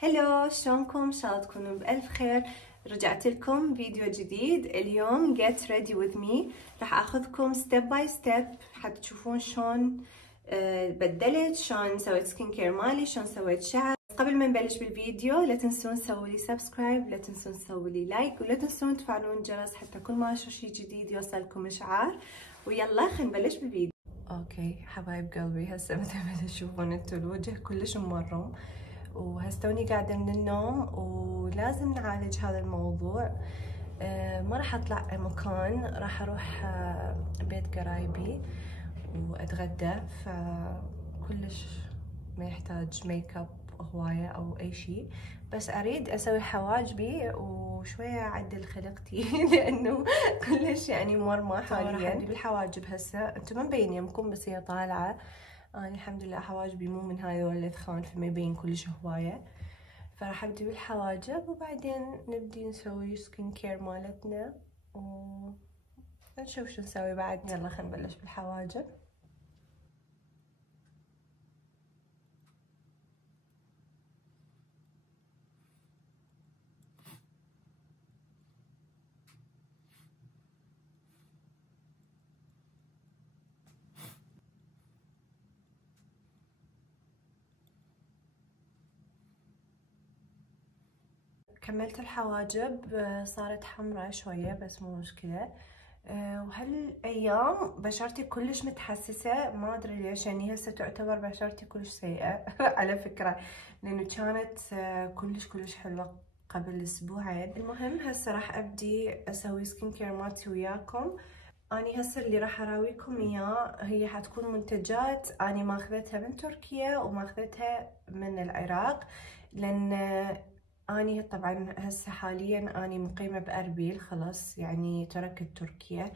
هلو، شلونكم؟ ان شاء الله تكونوا بألف خير. رجعت لكم فيديو جديد اليوم. get ready with me. راح اخذكم step by step حتى تشوفون شلون بدلت، شلون سويت سكين كير مالي، شلون سويت شعر. قبل ما نبلش بالفيديو لا تنسون تسووا لي سبسكرايب، لا تنسون تسووا لي لايك، ولا تنسون تفعلون الجرس حتى كل ما اشوف شي جديد يوصلكم اشعار. ويلا خلينا نبلش بالفيديو. اوكي حبايب قلبي، هسه مثل تشوفون انتو الوجه كلش مورم، وهسه توني قاعدة من النوم ولازم نعالج هذا الموضوع. ما راح اطلع مكان، راح اروح بيت قرايبي واتغدى، فكلش ما يحتاج ميك اب هواية او اي شيء، بس اريد اسوي حواجبي وشوية اعدل خلقتي لانه كلش يعني مورمة حاليا. راح بالحواجب هسه، انتم ما مبين يمكم بس هي طالعة. أنا الحمد لله حواجبي مو من هذول الثخان فما يبين كلش هواية، فراح ابدي بالحواجب وبعدين نبدي نسوي سكين كير مالتنا ونشوف شو نسوي بعد. يلا خلينا نبلش بالحواجب. كملت الحواجب، صارت حمراء شوية بس مو مشكلة. وهالايام بشرتي كلش متحسسة، ما ادري ليش، يعني هسه تعتبر بشرتي كلش سيئة على فكرة، لانه كانت كلش حلوة قبل اسبوعين. المهم هسه راح ابدي اسوي سكين كير مالتي وياكم. اني هسه اللي راح اراويكم اياه هي حتكون منتجات اني ماخذتها من تركيا وماخذتها من العراق، لان اني طبعا هسه حاليا اني مقيمة باربيل، خلاص يعني تركت تركيا،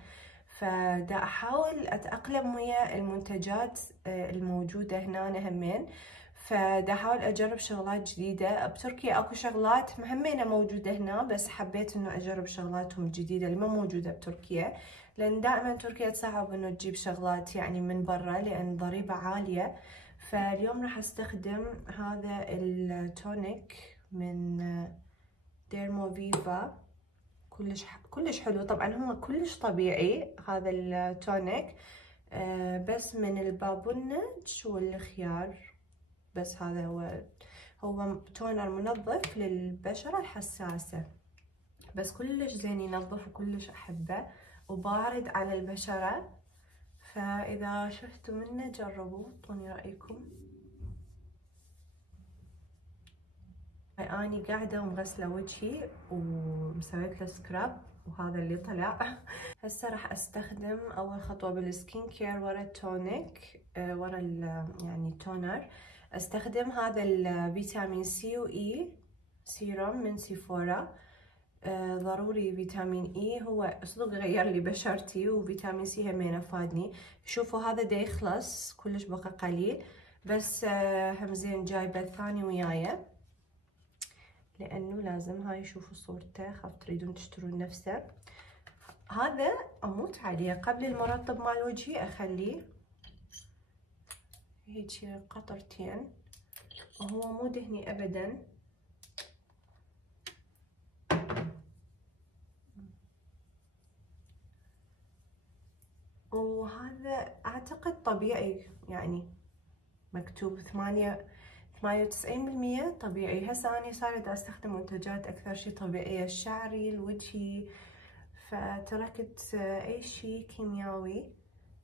فدا احاول اتأقلم ويا المنتجات الموجودة هنا همين، فدا احاول اجرب شغلات جديدة. بتركيا اكو شغلات همينة موجودة هنا، بس حبيت انه اجرب شغلاتهم الجديدة اللي ما موجودة بتركيا، لان دائما تركيا تصعب انه تجيب شغلات يعني من برا لان ضريبة عالية. فاليوم راح استخدم هذا التونيك من ديرمو فيفا، كلش حلو. طبعا هو كلش طبيعي هذا التونيك، بس من البابونج والخيار، بس هذا هو تونر منظف للبشرة الحساسة، بس كلش زين ينظف وكلش احبه وبارد على البشرة. فاذا شفتوا منه جربوه، اعطوني رايكم. اني قاعده ومغسله وجهي ومسويت له سكراب وهذا اللي طلع. هسه راح استخدم اول خطوه بالسكين كير ورا التونيك، ورا يعني التونر. استخدم هذا الفيتامين سي واي سيروم من سيفورا. ضروري فيتامين اي، هو صدق غير لي بشرتي، وفيتامين سي همين افادني. شوفوا هذا دا يخلص كلش بقى قليل، بس هم زين جايبه الثاني وياي لانه لازم. هاي شوفوا صورته، خاف تريدون تشترون نفسه. هذا اموت عليه قبل المرطب مال وجهي، اخليه هيجي قطرتين وهو مو دهني ابدا. وهذا اعتقد طبيعي، يعني مكتوب 98% طبيعي. هسه اني صارت استخدم منتجات اكثر شي طبيعية، الشعري لوجهي، فتركت اي شي كيميائي.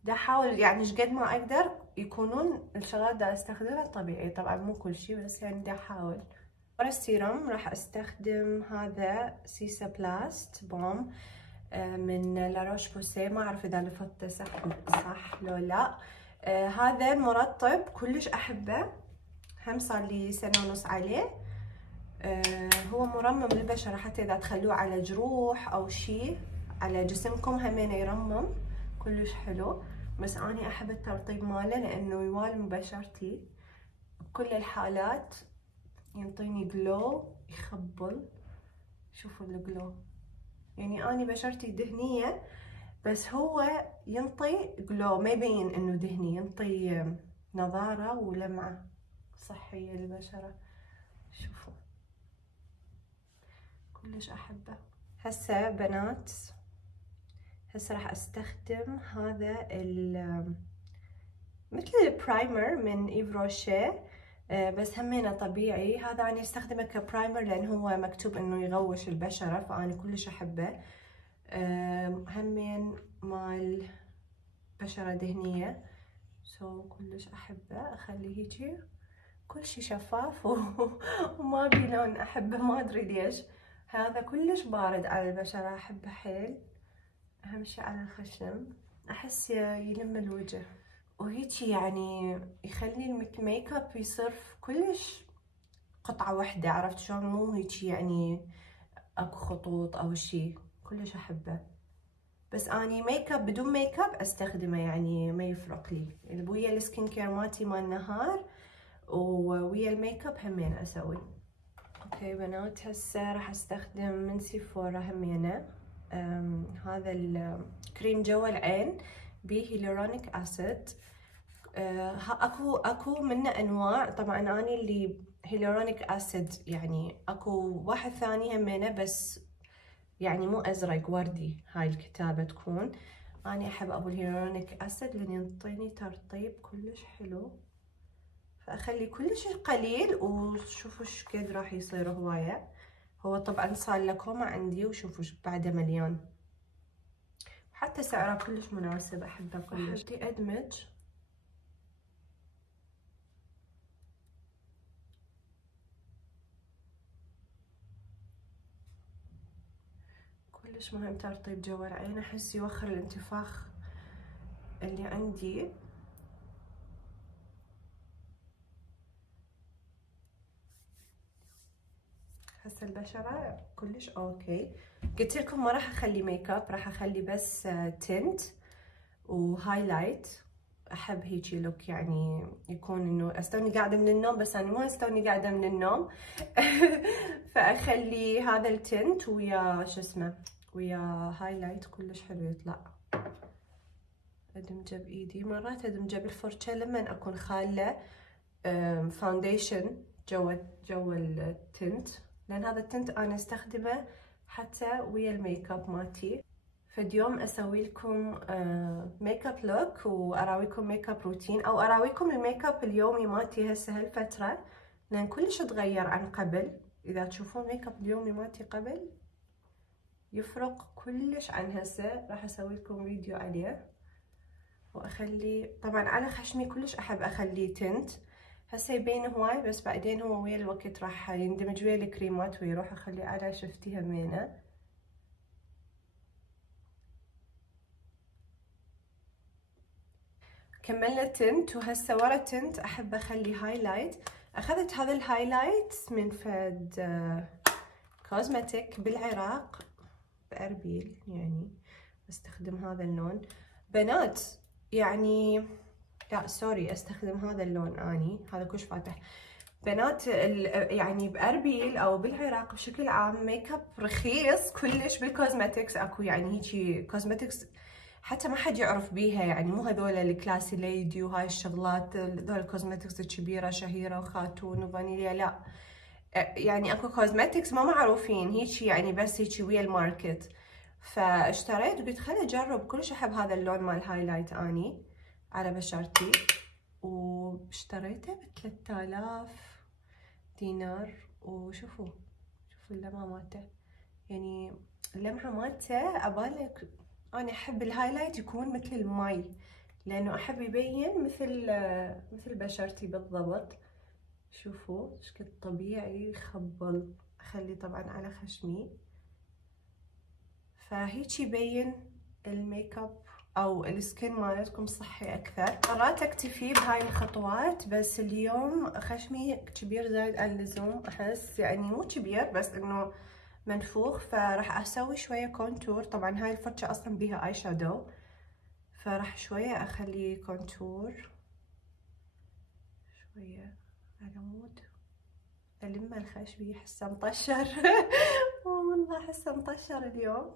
دا احاول يعني شقد ما اقدر يكونون الشغلات دا استخدمها طبيعي، طبعا مو كل شي بس يعني دا احاول. ورا السيرم راح استخدم هذا سيسا بلاست بوم من لاروش بوسي، ما اعرف اذا لفظته صح لو لا. هذا المرطب كلش احبه، هم صار لي سنة ونص عليه. هو مرمم للبشرة، حتى اذا تخلوه على جروح او شي على جسمكم همين يرمم، كلش حلو. بس اني احب الترطيب ماله لانه يوالم بشرتي بكل الحالات، ينطيني جلو يخبل. شوفوا الجلو، يعني اني بشرتي دهنية بس هو ينطي جلو، ما يبين انه دهني، ينطي نضارة ولمعة صحية للبشرة. شوفوا كلش احبه. هسه بنات هسه راح استخدم هذا مثل البرايمر من ايف روشيه، بس همينه طبيعي. هذا انا استخدمه كبرايمر لان هو مكتوب انه يغوش البشره، فانا كلش احبه. همين مال بشره دهنيه، كلش احبه. اخليه هيجي كل شي شفاف وما بي لون، احبه ما ادري ليش. هذا كلش بارد على البشره، احبه حيل. اهم شي على الخشم، احس يلم الوجه وهيجي يعني يخلي الميك اب يصير كلش قطعة واحدة، عرفت شلون؟ مو هيجي يعني اكو خطوط او شي. كلش احبه. بس اني ميك اب بدون ميك اب استخدمه، يعني ما يفرق لي. ويا السكين كير مالتي مال نهار ويا الميك اب همين اسوي. اوكي بنات هسه راح استخدم من سيفورا همينه هذا الكريم جوا العين بهيلورونيك اسيد. اكو منه انواع، طبعا اني اللي هيلورونيك اسيد، يعني اكو واحد ثاني همينه بس يعني مو ازرق وردي، هاي الكتابه تكون. اني احب ابو الهيلورونيك اسيد لان ينطيني ترطيب كلش حلو، فاخلي كلش قليل وشوفوا ايش قد راح يصير هوايه. هو طبعا صار له كوما عندي، وشوفوا بعده مليان، حتى سعره كلش مناسب، احبه كلش. بدي ادمج كلش مهم ترطيب جوا العين، احس يوخر الانتفاخ اللي عندي. هسه البشرة كلش اوكي. قلت لكم ما راح اخلي ميك اب، راح اخلي بس تنت وهايلايت. احب هيجي لوك، يعني يكون انه استوني قاعده من النوم، بس انا مو استوني قاعده من النوم. فاخلي هذا التنت ويا شو اسمه ويا هايلايت كلش حلو يطلع. ادمجه بايدي، مرات ادمجه بالفرشه لما اكون خاله فاونديشن جوا التنت، لان هذا التنت انا استخدمه حتى ويا الميك اب مالتي. فاليوم اسوي لكم ميك اب لوك، واراويكم ميك اب روتين، او اراويكم الميك اب اليومي مالتي هسه هالفتره، لان كلش تغير عن قبل. اذا تشوفون ميك اب اليومي مالتي قبل يفرق كلش عن هسه. راح اسوي لكم فيديو عليه. واخلي طبعا على خشمي كلش احب اخليه تنت. هسه يبين هواي، بس بعدين هو ويا الوقت راح يندمج ويا الكريمات ويروح. اخليه على شفتي همينه. كملنا تنت، وهسه ورا تنت احب اخلي هايلايت. اخذت هذا الهايلايت من فد كوزمتيك بالعراق باربيل، يعني استخدم هذا اللون بنات. يعني لا سوري، استخدم هذا اللون اني، هذا كلش فاتح بنات. يعني باربيل او بالعراق بشكل عام ميك اب رخيص كلش بالكوزمتكس. اكو يعني هيجي كوزمتكس حتى ما حد يعرف بيها، يعني مو هذول الكلاسي ليدي وهاي الشغلات، هذول الكوزمتكس الكبيره شهيره وخاتون وفانيليا، لا. يعني اكو كوزمتكس ما معروفين هيجي، يعني بس هيجي ويا الماركت. فاشتريت وقلت خلي اجرب، كلش احب هذا اللون مال هايلايت اني على بشرتي. واشتريته ب3000 دينار. وشوفوا اللمعة مالته، يعني اللمعة مالته عبالك. انا احب الهايلايت يكون مثل الماي، لانه احب يبين مثل بشرتي بالضبط. شوفوا ايش قد طبيعي يخبل. اخلي طبعا على خشمي، فهيك يبين الميك اب او السكين مالتكم صحي اكثر. مرات اكتفي بهاي الخطوات، بس اليوم خشمي كبير زايد عن اللزوم. احس يعني مو كبير، بس انه منفوخ. فراح اسوي شويه كونتور. طبعا هاي الفرشه اصلا بيها اي شادو، فراح شويه اخلي كونتور شويه على مود. الم الخشمي احسه مطشر. والله احسه مطشر اليوم.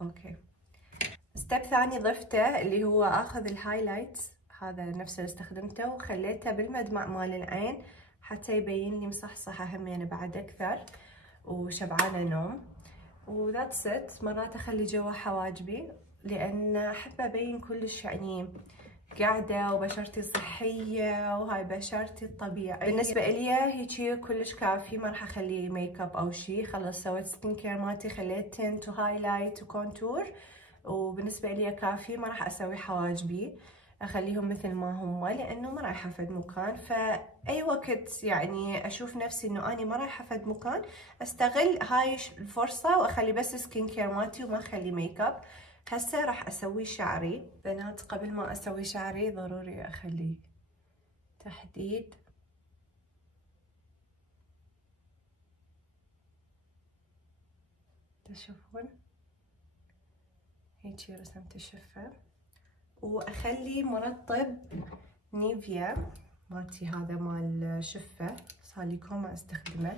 اوكي، ستيب ثاني ضفته اللي هو اخذ الهايلايت هذا نفسه اللي استخدمته وخليته بالمدمع مال العين حتى يبين لي مصحصحه همين بعد اكثر. وشبعانة نوم وذاتس ات. مرات اخلي جوا حواجبي لان احب ابين كلش يعني قاعدة وبشرتي صحية وهاي بشرتي الطبيعية. بالنسبة لي هيجي كلش كافي، ما راح اخلي ميك اب او شي. خلص سويت سكين كير مالتي، خليت تنت وهايلايت وكونتور، وبالنسبة لي كافي. ما راح اسوي حواجبي، اخليهم مثل ما هم لانه ما رايحة فد مكان. فاي وقت يعني اشوف نفسي انه اني ما رايحة فد مكان استغل هاي الفرصة واخلي بس سكين كير مالتي وما اخلي ميك اب. هسه راح اسوي شعري. بنات قبل ما اسوي شعري ضروري اخلي تحديد. تشوفون هيجي رسمت الشفة، واخلي مرطب نيفيا مالتي، هذا مال شفة صار لي كوم ما استخدمه.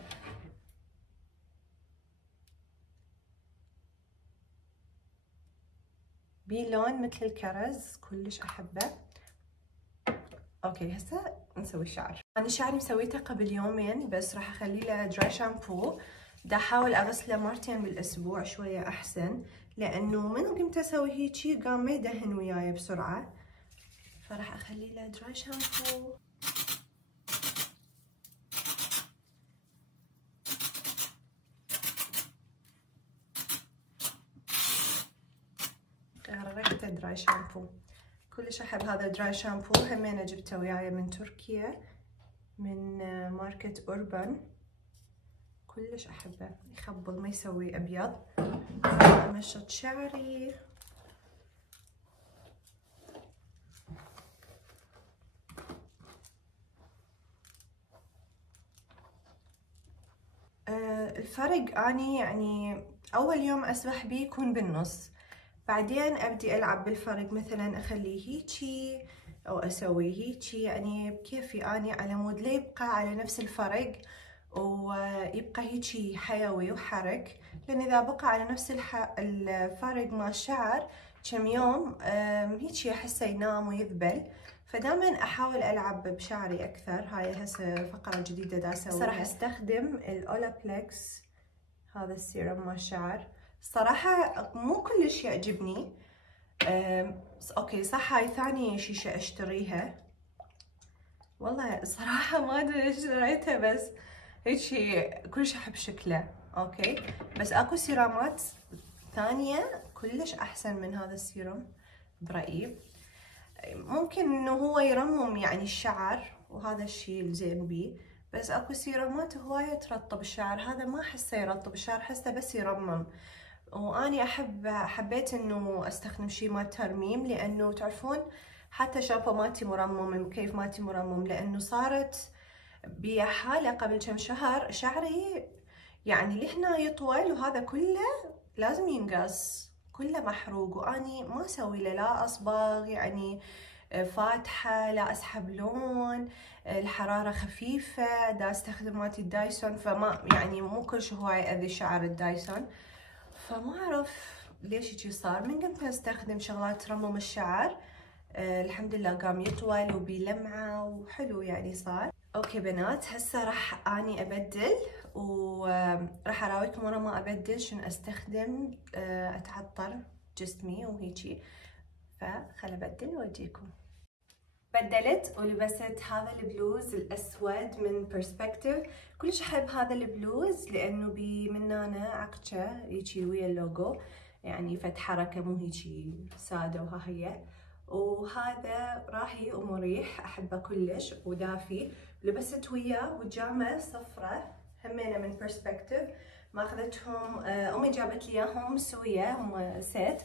بيه لون مثل الكرز كلش احبه. اوكي هسه نسوي الشعر. انا شعري مسويته قبل يومين بس راح اخليه له دراي شامبو. دا احاول اغسله مرتين بالاسبوع شويه احسن، لانه من قمت اسوي هيجي قام ما يدهن وياي بسرعه، فراح اخليه له دراي شامبو. غرقته دراي شامبو. كلش احب هذا الدراي شامبو، همين جبته وياي من تركيا من ماركت اوربان. كلش احبه، يخبل ما يسوي ابيض. امشط شعري. الفرق اني يعني اول يوم اسبح بيه يكون بالنص، بعدين ابدي العب بالفرق، مثلا اخليه هيجي او اسوي هيجي، يعني بكيفي اني على مود لا يبقى على نفس الفرق ويبقى هيجي حيوي وحرك. لان اذا بقى على نفس الفرق مع الشعر كم يوم هيجي احسه ينام ويذبل. فدائما احاول العب بشعري اكثر. هاي هسه فقره جديده دا اسويها. راح استخدم الاولابلكس، هذا السيرم مال الشعر. الصراحه مو كلش يعجبني. اوكي صح، هاي ثاني شيشه اشتريها والله. الصراحه ما ادري ليش اشتريتها، بس هيجي كلش احب شكله. اوكي بس اكو سيرامات ثانيه كلش احسن من هذا السيرم برايي. ممكن انه هو يرمم يعني الشعر وهذا الشيء الزين بيه، بس اكو سيرامات هواية ترطب الشعر، هذا ما احسه يرطب الشعر، احسه بس يرمم. واني حبيت انه استخدم شيء مال ترميم، لانه تعرفون حتى شامبو مالتي مرمم، المكيف مالتي مرمم، لانه صارت بحالة قبل كم شهر شعري يعني لهنا يطول وهذا كله لازم ينقص، كله محروق، واني ما اسوي له لا اصبغ يعني فاتحة، لا اسحب لون، الحرارة خفيفة، دا استخدم مالتي الدايسون، فما يعني مو كل شي هواي اذي شعر الدايسون. فما اعرف ليش هيجي صار. من قمت استخدم شغلات ترمم الشعر الحمد لله قام يطول وبيلمعه وحلو يعني صار. اوكي بنات هسه راح اني ابدل، وراح اراويكم ورا ما ابدل شنو استخدم اتعطر جسمي وهيجي. فخل ابدل واجيكم. بدلت ولبست هذا البلوز الاسود من برسبكتيف. كلش احب هذا البلوز لانه بي من هنا عقشه يجي ويا اللوجو، يعني فد حركه مو هيجي ساده وها هي. وهذا راحي ومريح احبه كلش ودافي. لبست وياه بيجامه صفرة همينه من برسبكتيف، ماخذتهم امي جابت لي اياهم سويه، هم سيت،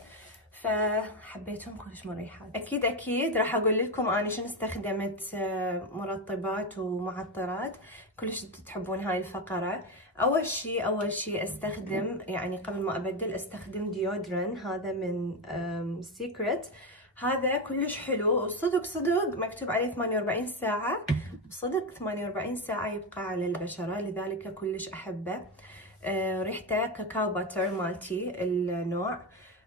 فحبيتهم كلش مريحات. اكيد راح اقول لكم انا شنو استخدمت مرطبات ومعطرات. كلش تحبون هاي الفقره. اول شيء استخدم يعني قبل ما ابدل استخدم ديودرن، هذا من سيكريت. هذا كلش حلو وصدق مكتوب عليه 48 ساعه، صدق 48 ساعه يبقى على البشره، لذلك كلش احبه. ريحته كاكاو باتر مالتي النوع.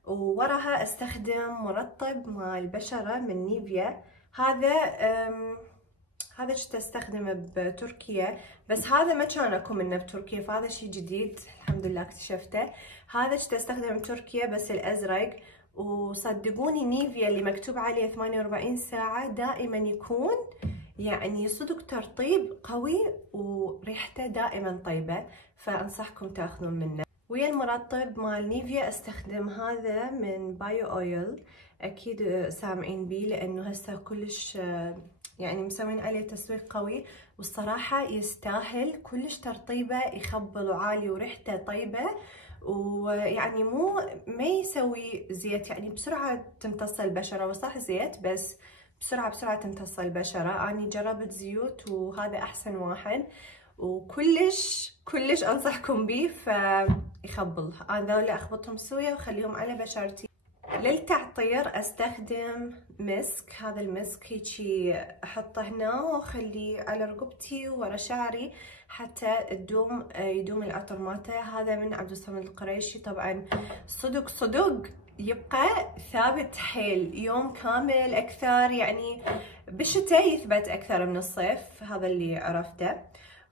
ووراها استخدم مرطب مال البشرة من نيفيا. هذا استخدمه بتركيا، بس هذا ما كان اكو منه بتركيا، فهذا شيء جديد الحمد لله اكتشفته. هذا استخدمه بتركيا بس الازرق. وصدقوني نيفيا اللي مكتوب عليه 48 ساعة دائما يكون يعني صدق ترطيب قوي وريحته دائما طيبة، فانصحكم تاخذون منه. ويا المرطب مال نيفيا استخدم هذا من بايو اويل، اكيد سامعين بيه لانه هسه كلش يعني مسوين عليه تسويق قوي، والصراحة يستاهل كلش ترطيبه، يخبل وعالي وريحته طيبة، ويعني ما يسوي زيت، يعني بسرعة تمتص البشرة. وصح زيت بس بسرعة تمتص البشرة. أنا جربت زيوت وهذا أحسن واحد، وكلش أنصحكم بيه، فيخبل. أنا ذولا أخبطهم سوية وخليهم على بشرتي. للتعطير استخدم مسك. هذا المسك هيجي احطه هنا واخليه على رقبتي ورا شعري حتى يدوم العطر مالته. هذا من عبد الصمد القريشي. طبعا صدق يبقى ثابت حيل يوم كامل اكثر، يعني بالشتاء يثبت اكثر من الصيف، هذا اللي عرفته.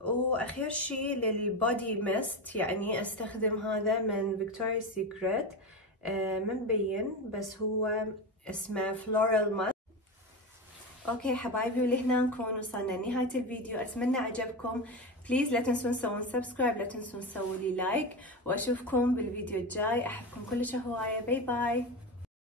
واخير شيء للبودي ميست، يعني استخدم هذا من فيكتوريا سيكريت، ما مبين بس هو اسمه فلورال ماسك. اوكي حبايبي، ولهنا نكون وصلنا لنهاية الفيديو. اتمنى عجبكم. بليز لا تنسون تسوون سبسكرايب، لا تنسون تسووا لي لايك، واشوفكم بالفيديو الجاي. احبكم كلش هواية. باي باي.